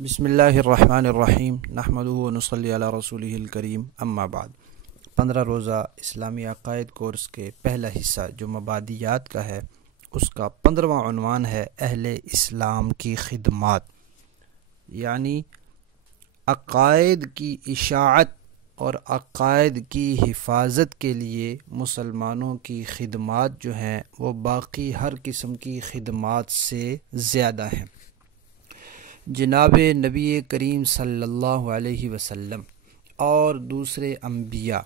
بسم اللہ الرحمن الرحیم نحمدہ و نصلی علی رسولہ الکریم اما بعد 15 روزہ اسلامی عقائد کورس کے پہلا حصہ جو مبادیات کا ہے، اس کا 15واں عنوان ہے اہل اسلام کی خدمات، یعنی عقائد کی اشاعت اور عقائد کی حفاظت کے لیے مسلمانوں کی خدمات جو ہیں وہ باقی ہر قسم کی خدمات سے زیادہ ہیں۔ جناب نبی کریم صلی اللہ علیہ وسلم اور دوسرے انبیاء،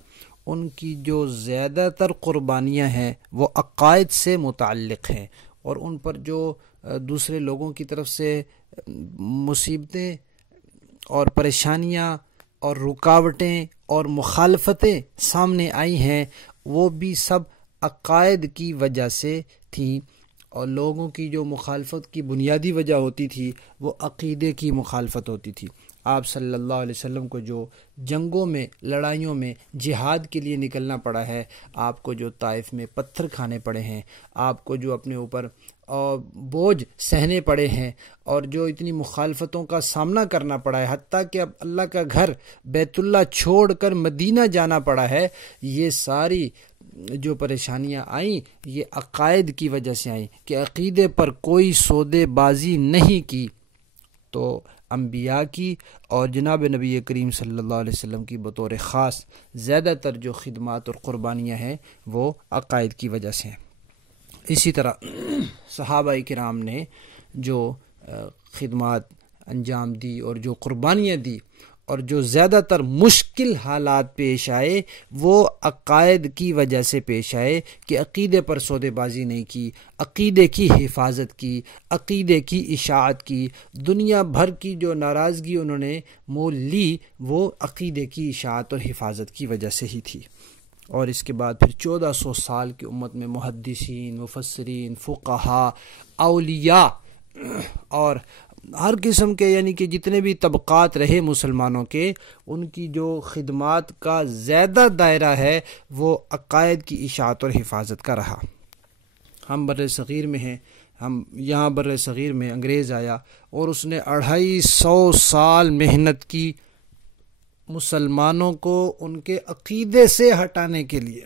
ان کی جو زیادہ تر قربانیاں ہیں وہ عقائد سے متعلق ہیں، اور ان پر جو دوسرے لوگوں کی طرف سے مصیبتیں اور پریشانیاں اور رکاوٹیں اور مخالفتیں سامنے آئی ہیں وہ بھی سب عقائد کی وجہ سے تھیں، اور لوگوں کی جو مخالفت کی بنیادی وجہ ہوتی تھی وہ عقیدے کی مخالفت ہوتی تھی۔ آپ صلی اللہ علیہ وسلم کو جو جنگوں میں، لڑائیوں میں، جہاد کے لیے نکلنا پڑا ہے، آپ کو جو طائف میں پتھر کھانے پڑے ہیں، آپ کو جو اپنے اوپر بوجھ سہنے پڑے ہیں، اور جو اتنی مخالفتوں کا سامنا کرنا پڑا ہے، حتیٰ کہ اب اللہ کا گھر بیت اللہ چھوڑ کر مدینہ جانا پڑا ہے، یہ ساری جو پریشانیاں آئیں یہ عقائد کی وجہ سے آئیں کہ عقیدے پر کوئی سودے بازی نہیں کی۔ تو انبیاء کی اور جناب نبی کریم صلی اللہ علیہ وسلم کی بطور خاص زیادہ تر جو خدمات اور قربانیاں ہیں وہ عقائد کی وجہ سے ہیں۔ اسی طرح صحابہ کرام نے جو خدمات انجام دی اور جو قربانیاں دی اور جو زیادہ تر مشکل حالات پیش آئے وہ عقائد کی وجہ سے پیش آئے کہ عقیدے پر سودے بازی نہیں کی، عقیدے کی حفاظت کی، عقیدے کی اشاعت کی، دنیا بھر کی جو ناراضگی انہوں نے مول لی وہ عقیدے کی اشاعت اور حفاظت کی وجہ سے ہی تھی۔ اور اس کے بعد پھر 1400 سال کی امت میں محدثین، مفسرین، فقہاء، اولیاء اور ہر قسم کے، یعنی کہ جتنے بھی طبقات رہے مسلمانوں کے، ان کی جو خدمات کا زیادہ دائرہ ہے وہ عقائد کی اشاعت اور حفاظت کا رہا۔ ہم بر صغیر میں ہیں، ہم یہاں بر صغیر میں انگریز آیا اور اس نے 250 سال محنت کی مسلمانوں کو ان کے عقیدے سے ہٹانے کے لیے،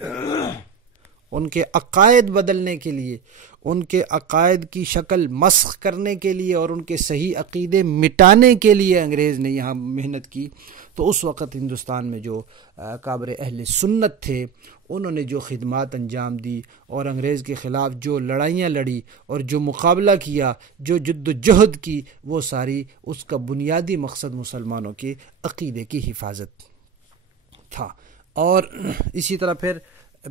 ان کے عقائد بدلنے کے لیے، ان کے عقائد کی شکل مسخ کرنے کے لیے اور ان کے صحیح عقیدے مٹانے کے لیے انگریز نے یہاں محنت کی۔ تو اس وقت ہندوستان میں جو کابر اہل سنت تھے انہوں نے جو خدمات انجام دی اور انگریز کے خلاف جو لڑائیاں لڑی اور جو مقابلہ کیا، جو جد و جہد کی، وہ ساری اس کا بنیادی مقصد مسلمانوں کے عقیدے کی حفاظت تھا۔ اور اسی طرح پھر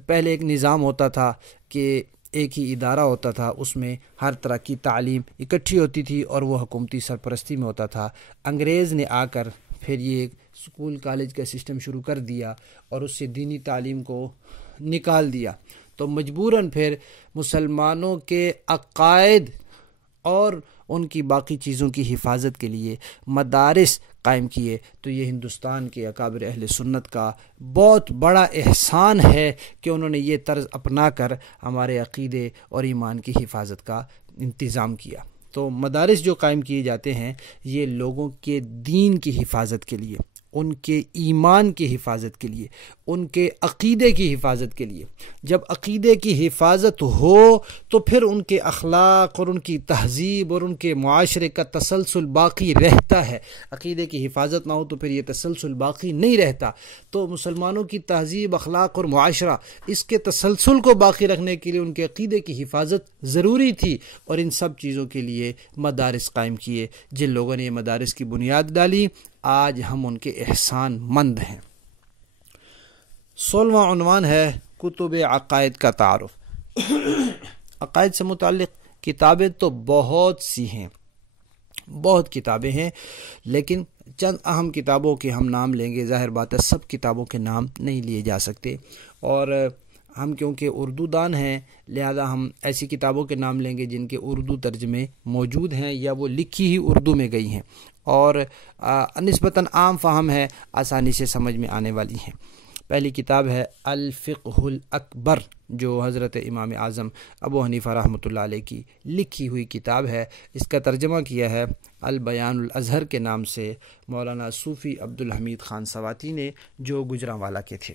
پہلے ایک نظام ہوتا تھا کہ ایک ہی ادارہ ہوتا تھا، اس میں ہر طرح کی تعلیم اکٹھی ہوتی تھی اور وہ حکومتی سرپرستی میں ہوتا تھا۔ انگریز نے آ کر پھر یہ اسکول کالج کا سسٹم شروع کر دیا اور اس سے دینی تعلیم کو نکال دیا، تو مجبوراً پھر مسلمانوں کے عقائد اور ان کی باقی چیزوں کی حفاظت کے لیے مدارس قائم کیے۔ تو یہ ہندوستان کے اکابر اہل سنت کا بہت بڑا احسان ہے کہ انہوں نے یہ طرز اپنا کر ہمارے عقیدے اور ایمان کی حفاظت کا انتظام کیا۔ تو مدارس جو قائم کیے جاتے ہیں یہ لوگوں کے دین کی حفاظت کے لیے، ان کے ایمان کی حفاظت کے لیے، ان کے عقیدے کی حفاظت کے لیے۔ جب عقیدے کی حفاظت ہو تو پھر ان کے اخلاق اور ان کی تہذیب اور ان کے معاشرے کا تسلسل باقی رہتا ہے۔ عقیدے کی حفاظت نہ ہو تو پھر یہ تسلسل باقی نہیں رہتا۔ تو مسلمانوں کی تہذیب، اخلاق اور معاشرہ، اس کے تسلسل کو باقی رکھنے کے لیے ان کے عقیدے کی حفاظت ضروری تھی، اور ان سب چیزوں کے لیے مدارس قائم کیے۔ جن لوگوں نے یہ مدارس کی بنیاد ڈالی آج ہم ان کے احسان مند ہیں۔ 16واں عنوان ہے کتب عقائد کا تعارف۔ عقائد سے متعلق کتابیں تو بہت سی ہیں، بہت کتابیں ہیں، لیکن چند اہم کتابوں کے ہم نام لیں گے۔ ظاہر بات ہے سب کتابوں کے نام نہیں لیے جا سکتے، اور ہم کیونکہ اردو دان ہیں لہذا ہم ایسی کتابوں کے نام لیں گے جن کے اردو ترجمے موجود ہیں یا وہ لکھی ہی اردو میں گئی ہیں اور نسبتاً عام فہم ہے، آسانی سے سمجھ میں آنے والی ہیں۔ پہلی کتاب ہے الفقہ الاکبر، جو حضرت امام اعظم ابو حنیفہ رحمۃ اللہ علیہ کی لکھی ہوئی کتاب ہے۔ اس کا ترجمہ کیا ہے البیان الازہر کے نام سے مولانا صوفی عبدالحمید خان سواتی نے، جو گجرانوالہ کے تھے۔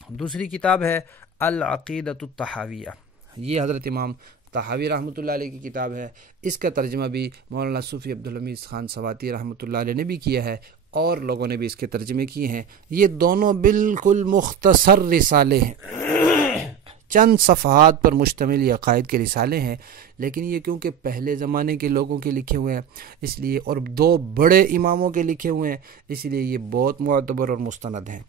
دوسری کتاب ہے العقیدۃ الطحاویہ، یہ حضرت امام طحاوی رحمۃ اللہ علیہ کی کتاب ہے۔ اس کا ترجمہ بھی مولانا صوفی عبدالحمید خان سواتی رحمۃ اللہ علیہ نے بھی کیا ہے، اور لوگوں نے بھی اس کے ترجمے کیے ہیں۔ یہ دونوں بالکل مختصر رسالے ہیں، چند صفحات پر مشتمل یہ عقائد کے رسالے ہیں، لیکن یہ کیونکہ پہلے زمانے کے لوگوں کے لکھے ہوئے ہیں اس لیے، اور دو بڑے اماموں کے لکھے ہوئے ہیں، اس لیے یہ بہت معتبر اور مستند ہیں،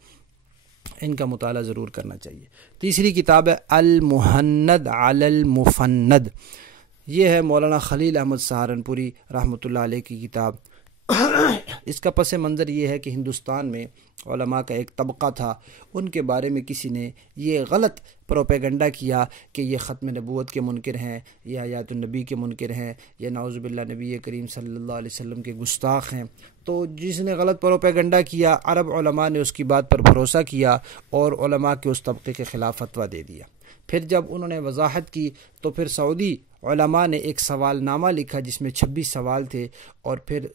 ان کا مطالعہ ضرور کرنا چاہیے۔ تیسری کتاب ہے المحند علی المفند، یہ ہے مولانا خلیل احمد سہارنپوری رحمۃ اللہ علیہ کی کتاب۔ اس کا پس منظر یہ ہے کہ ہندوستان میں علماء کا ایک طبقہ تھا، ان کے بارے میں کسی نے یہ غلط پروپیگنڈا کیا کہ یہ ختم نبوت کے منکر ہیں، یہ حیات النبی کے منکر ہیں، یہ نعوذ باللہ نبی کریم صلی اللہ علیہ وسلم کے گستاخ ہیں۔ تو جس نے غلط پروپیگنڈا کیا، عرب علماء نے اس کی بات پر بھروسہ کیا اور علماء کے اس طبقے کے خلاف فتویٰ دے دیا۔ پھر جب انہوں نے وضاحت کی تو پھر سعودی علماء نے ایک سوال نامہ لکھا جس میں 26 سوال تھے، اور پھر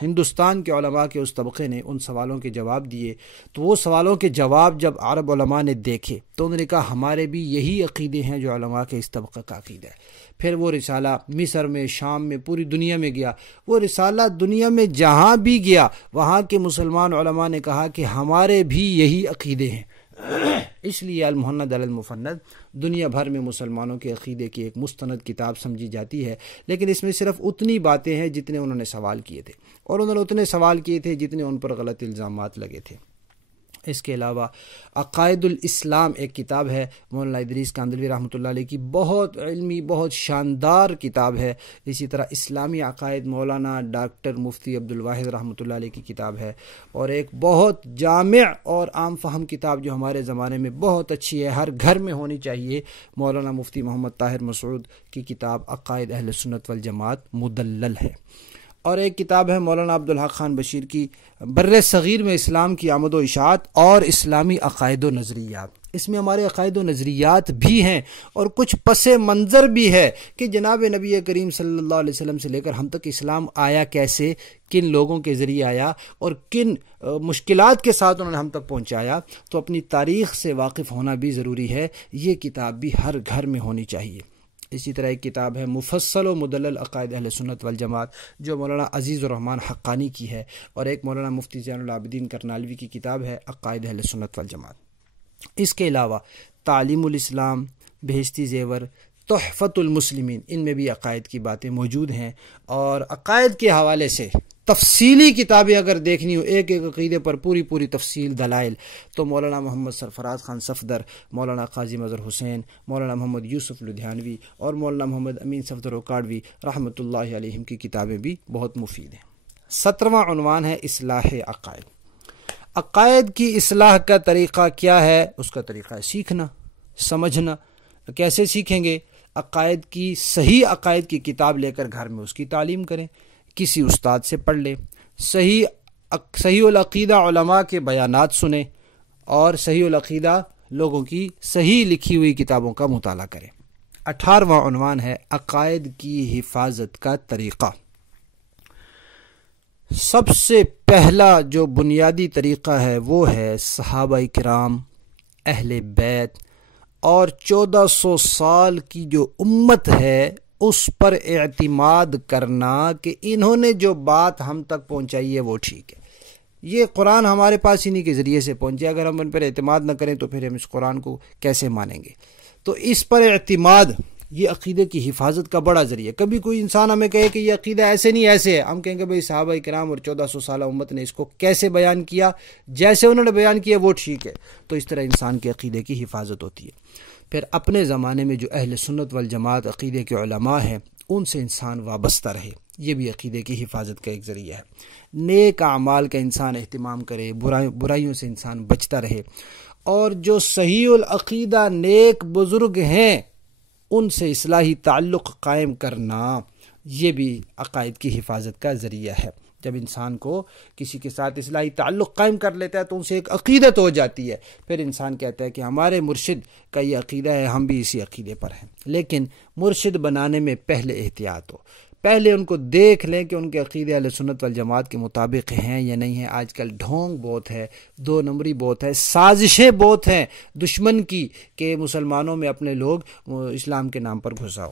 ہندوستان کے علماء کے اس طبقے نے ان سوالوں کے جواب دیے۔ تو وہ سوالوں کے جواب جب عرب علماء نے دیکھے تو انہوں نے کہا ہمارے بھی یہی عقیدے ہیں جو علماء کے اس طبقے کا عقیدہ ہے۔ پھر وہ رسالہ مصر میں، شام میں، پوری دنیا میں گیا۔ وہ رسالہ دنیا میں جہاں بھی گیا وہاں کے مسلمان علماء نے کہا کہ ہمارے بھی یہی عقیدے ہیں۔ اس لیے المحند علی المفند دنیا بھر میں مسلمانوں کے عقیدے کی ایک مستند کتاب سمجھی جاتی ہے، لیکن اس میں صرف اتنی باتیں ہیں جتنے انہوں نے سوال کیے تھے، اور انہوں نے اتنے سوال کیے تھے جتنے ان پر غلط الزامات لگے تھے۔ اس کے علاوہ عقائد الاسلام ایک کتاب ہے مولانا ادریس کاندھلوی رحمۃ اللہ علیہ کی، بہت علمی، بہت شاندار کتاب ہے۔ اسی طرح اسلامی عقائد مولانا ڈاکٹر مفتی عبدالواحد رحمۃ اللہ علیہ کی کتاب ہے، اور ایک بہت جامع اور عام فہم کتاب جو ہمارے زمانے میں بہت اچھی ہے، ہر گھر میں ہونی چاہیے، مولانا مفتی محمد طاہر مسعود کی کتاب عقائد اہل سنت والجماعت مدلل ہے۔ اور ایک کتاب ہے مولانا عبدالحق خان بشیر کی بر صغیر میں اسلام کی آمد و اشاعت اور اسلامی عقائد و نظریات۔ اس میں ہمارے عقائد و نظریات بھی ہیں اور کچھ پس منظر بھی ہے کہ جناب نبی کریم صلی اللہ علیہ وسلم سے لے کر ہم تک اسلام آیا کیسے، کن لوگوں کے ذریعے آیا اور کن مشکلات کے ساتھ انہوں نے ہم تک پہنچایا۔ تو اپنی تاریخ سے واقف ہونا بھی ضروری ہے، یہ کتاب بھی ہر گھر میں ہونی چاہیے۔ اسی طرح ایک کتاب ہے مفصل و مدلل عقائد اہل سنت والجماعت جو مولانا عزیز الرحمن حقانی کی ہے، اور ایک مولانا مفتی زین العابدین کرنالوی کی کتاب ہے عقائد اہل سنت والجماعت۔ اس کے علاوہ تعلیم الاسلام، بہشتی زیور، تحفۃ المسلمین، ان میں بھی عقائد کی باتیں موجود ہیں، اور عقائد کے حوالے سے تفصیلی کتابیں اگر دیکھنی ہو، ایک ایک عقیدے پر پوری تفصیل دلائل، تو مولانا محمد سرفراز خان صفدر، مولانا قاضی مظہر حسین، مولانا محمد یوسف لدھیانوی اور مولانا محمد امین صفدر اوکاڑوی رحمۃ اللہ علیہم کی کتابیں بھی بہت مفید ہیں۔ 17واں عنوان ہے اصلاح عقائد۔ عقائد کی اصلاح کا طریقہ کیا ہے؟ اس کا طریقہ ہے سیکھنا، سمجھنا۔ کیسے سیکھیں گے؟ عقائد کی، صحیح عقائد کی کتاب لے کر گھر میں اس کی تعلیم کریں، کسی استاد سے پڑھ لیں، صحیح العقیدہ علماء کے بیانات سنیں، اور صحیح العقیدہ لوگوں کی صحیح لکھی ہوئی کتابوں کا مطالعہ کریں۔ 18واں عنوان ہے عقائد کی حفاظت کا طریقہ۔ سب سے پہلا جو بنیادی طریقہ ہے وہ ہے صحابہ کرام، اہل بیت اور 1400 سال کی جو امت ہے اس پر اعتماد کرنا کہ انہوں نے جو بات ہم تک پہنچائی ہے وہ ٹھیک ہے۔ یہ قرآن ہمارے پاس انہی کے ذریعے سے پہنچے، اگر ہم ان پر اعتماد نہ کریں تو پھر ہم اس قرآن کو کیسے مانیں گے؟ تو اس پر اعتماد یہ عقیدے کی حفاظت کا بڑا ذریعہ۔ کبھی کوئی انسان ہمیں کہے کہ یہ عقیدہ ایسے نہیں ایسے ہے، ہم کہیں گے بھئی صحابہ کرام اور 1400 سالہ امت نے اس کو کیسے بیان کیا، جیسے انہوں نے بیان کیا وہ ٹھیک ہے۔ تو اس طرح انسان کے عقیدے کی حفاظت ہوتی ہے۔ پھر اپنے زمانے میں جو اہل سنت والجماعت عقیدے کے علماء ہیں ان سے انسان وابستہ رہے، یہ بھی عقیدے کی حفاظت کا ایک ذریعہ ہے۔ نیک اعمال کا انسان اہتمام کرے، برائیوں سے انسان بچتا رہے، اور جو صحیح العقیدہ نیک بزرگ ہیں ان سے اصلاحی تعلق قائم کرنا، یہ بھی عقائد کی حفاظت کا ذریعہ ہے۔ جب انسان کو کسی کے ساتھ اصلاحی تعلق قائم کر لیتا ہے تو ان سے ایک عقیدت ہو جاتی ہے، پھر انسان کہتا ہے کہ ہمارے مرشد کا یہ عقیدہ ہے، ہم بھی اسی عقیدے پر ہیں۔ لیکن مرشد بنانے میں پہلے احتیاط ہو، پہلے ان کو دیکھ لیں کہ ان کے عقیدے اہل سنت والجماعت کے مطابق ہیں یا نہیں ہیں۔ آج کل ڈھونگ بہت ہے، دو نمبری بہت ہے، سازشیں بہت ہیں دشمن کی کہ مسلمانوں میں اپنے لوگ اسلام کے نام پر گھساؤ۔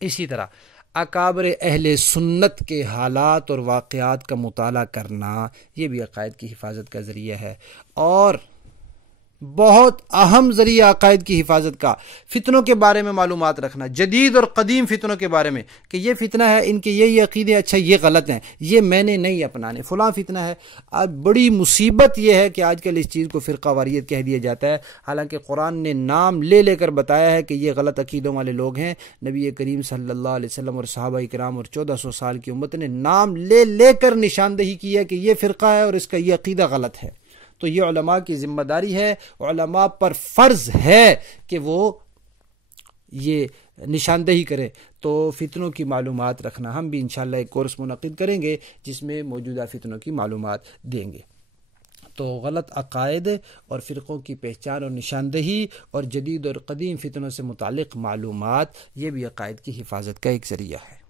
اسی طرح اکابر اہل سنت کے حالات اور واقعات کا مطالعہ کرنا یہ بھی عقائد کی حفاظت کا ذریعہ ہے۔ اور بہت اہم ذریعہ عقائد کی حفاظت کا فتنوں کے بارے میں معلومات رکھنا، جدید اور قدیم فتنوں کے بارے میں کہ یہ فتنہ ہے، ان کے یہ عقیدے اچھا یہ غلط ہیں، یہ میں نے نہیں اپنانے، فلاں فتنہ ہے۔ آج بڑی مصیبت یہ ہے کہ آج کل اس چیز کو فرقہ واریت کہہ دیا جاتا ہے، حالانکہ قرآن نے نام لے لے کر بتایا ہے کہ یہ غلط عقیدوں والے لوگ ہیں۔ نبی کریم صلی اللہ علیہ وسلم اور صحابہ کرام اور 1400 سال کی امت نے نام لے لے کر نشاندہی کی ہے کہ یہ فرقہ ہے اور اس کا یہ عقیدہ غلط ہے۔ تو یہ علماء کی ذمہ داری ہے، علماء پر فرض ہے کہ وہ یہ نشاندہی کریں۔ تو فتنوں کی معلومات رکھنا، ہم بھی انشاءاللہ ایک کورس منعقد کریں گے جس میں موجودہ فتنوں کی معلومات دیں گے۔ تو غلط عقائد اور فرقوں کی پہچان اور نشاندہی اور جدید اور قدیم فتنوں سے متعلق معلومات یہ بھی عقائد کی حفاظت کا ایک ذریعہ ہے۔